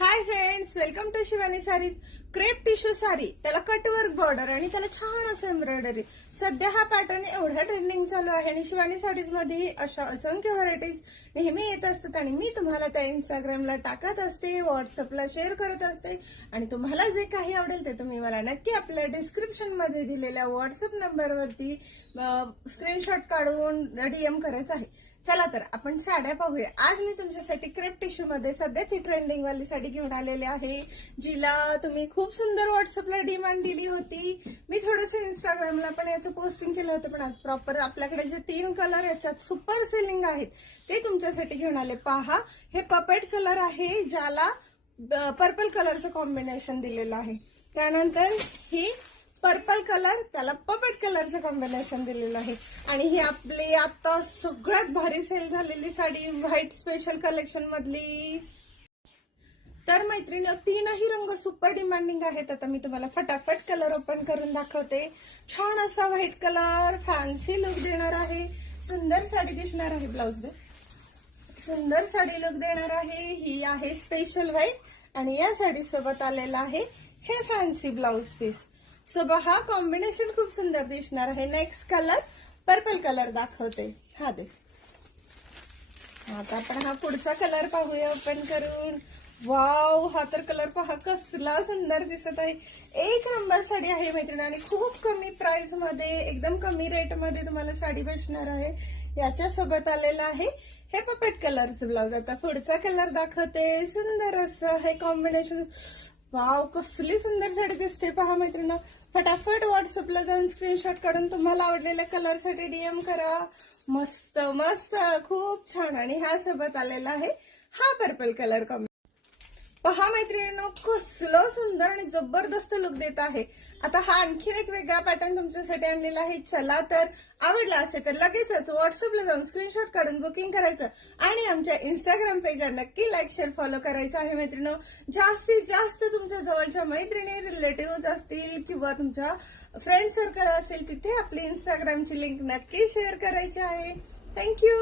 High friends, welcome to Shivani Sarees. Crepe tissue sari, त्याला cutwork border आणि त्याला छान असं एम्ब्रॉयडरी. सध्या हा पॅटर्न एवढा ट्रेंडिंग चालू आहे आणि शिवानी साडीज मध्ये अशा असंख्य व्हरायटीज नेहमी येत असतात आणि मी तुम्हाला त्या इंस्टाग्रामला टाकत असते, व्हॉट्सअपला शेअर करत असते आणि तुम्हाला जे काही आवडेल ते तुम्ही मला नक्की आपल्या डिस्क्रिप्शन मध्ये दिलेल्या व्हॉट्सअप नंबरवरती स्क्रीनशॉट काढून डीएम करायचं आहे. चला तर आपण साड्या पाहूया. आज मी तुमच्यासाठी क्रेप टिश्यू मध्ये सध्याची ट्रेंडिंग वाली साडी घेऊन आलेली आहे, जिला तुम्ही खूप सुंदर व्हॉट्सअपला डिमांड दिली होती. मी थोडंसं इंस्टाग्रामला पण याचं पोस्टिंग केलं होतं, पण आज प्रॉपर आपल्याकडे जे 3 कलर याच्यात सुपर सेलिंग आहेत ते तुमच्यासाठी घेऊन आले. पहा, हे पपेट कलर आहे, ज्याला पर्पल कलरचं कॉम्बिनेशन दिलेलं आहे. त्यानंतर ही पर्पल कलर, त्याला पपेट कलरचं कॉम्बिनेशन दिलेलं आहे. आणि ही आपली आता सगळ्यात भारी सेल झालेली साडी, व्हाईट स्पेशल कलेक्शन मधली. तर मैत्रिणी, तीनही रंग सुपर डिमांडिंग आहेत. आता मी तुम्हाला फटाफट कलर ओपन करून दाखवते. छान असा व्हाईट कलर फॅन्सी लुक देणार आहे, सुंदर साडी दिसणार आहे. ब्लाउज दे, सुंदर साडी लुक देणार आहे. ही आहे स्पेशल व्हाईट आणि या साडी सोबत आलेला आहे हे फॅन्सी ब्लाउज पीस. सो हा कॉम्बिनेशन खूप सुंदर दिसणार आहे. नेक्स्ट कलर पर्पल कलर दाखवते. हा दे. आता आपण हा पुढचा कलर पाहूया ओपन करून. वाव, हा तर कलर पहा कसला सुंदर दिसत आहे. एक नंबर साडी आहे मैत्रिणी आणि खूप कमी प्राइस मध्ये, एकदम कमी रेट मध्ये तुम्हाला साडी भेटणार आहे. याच्या सोबत आलेला आहे हे पपेट कलरचं ब्लाउज. आता पुढचा कलर दाखवते. सुंदर असं हे कॉम्बिनेशन. वाव, कसली सुंदर साडी दिसते पहा मैत्रिणी. फटाफट व्हॉट्सअपला जाऊन स्क्रीनशॉट काढून तुम्हाला आवडलेल्या कलर साठी डीएम करा. मस्त मस्त, खूप छान. आणि ह्या सोबत आलेला आहे हा पर्पल कलर कॉम्बिनेशन. पहा मैत्रिणींनो, कसलं सुंदर आणि जबरदस्त लुक देत आहे. आता हा आणखीन एक वेगळा पॅटर्न तुमच्यासाठी आणलेला आहे. चला तर, आवडला असेल तर लगेचच व्हॉट्सअपला जाऊन स्क्रीनशॉट काढून बुकिंग करायचं आणि आमच्या इंस्टाग्राम पेजला नक्की लाईक शेअर फॉलो करायचं आहे मैत्रिणींनो. जास्तीत जास्त तुमच्या जवळच्या मैत्रिणी, रिलेटिव्ह असतील किंवा तुमच्या फ्रेंड सर्कल असेल, तिथे आपली इंस्टाग्रामची लिंक नक्की शेअर करायची आहे. थँक्यू.